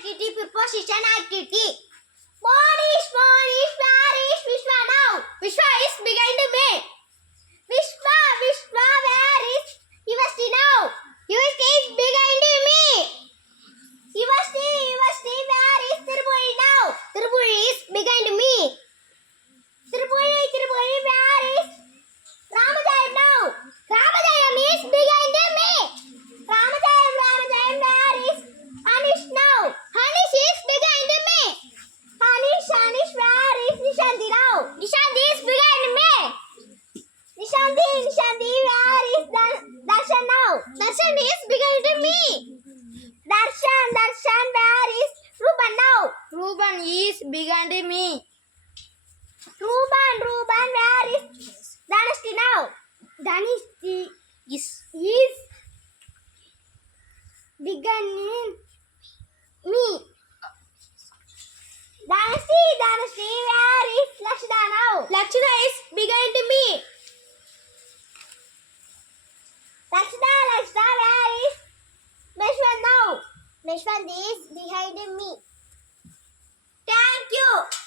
activity, preposition activity. Monish, Monish, where is Vishwa now? Vishwa is behind me. Vishwa, Vishwa, where is Yuvasti now? Yuvasti is behind me. Yuvasti, Yuvasti, where is Tirupuri now? Tirupuri is behind me. Tirupuri, Tirupuri, where is Ramadayam now? Ramadayam is behind me. Ramadayam, Ramadayam, where is Anish now? Anish is behind me. Anish, Anish, where is Nishanti now? Nishanti is behind me. Nishanti, Nishanti, where is Darshan now? Darshan is behind me. Darshan, Darshan, where is Ruban now? Ruban is behind me. Ruban, Ruban, where is Dhanashti now? Dhanashti is behind me. Dhanashti, Dhanashti, where is Lakshida now? Lakshida is behind me. Lakshida, Lakshida, where is Meshwant now? Meshwant is behind me. Thank you.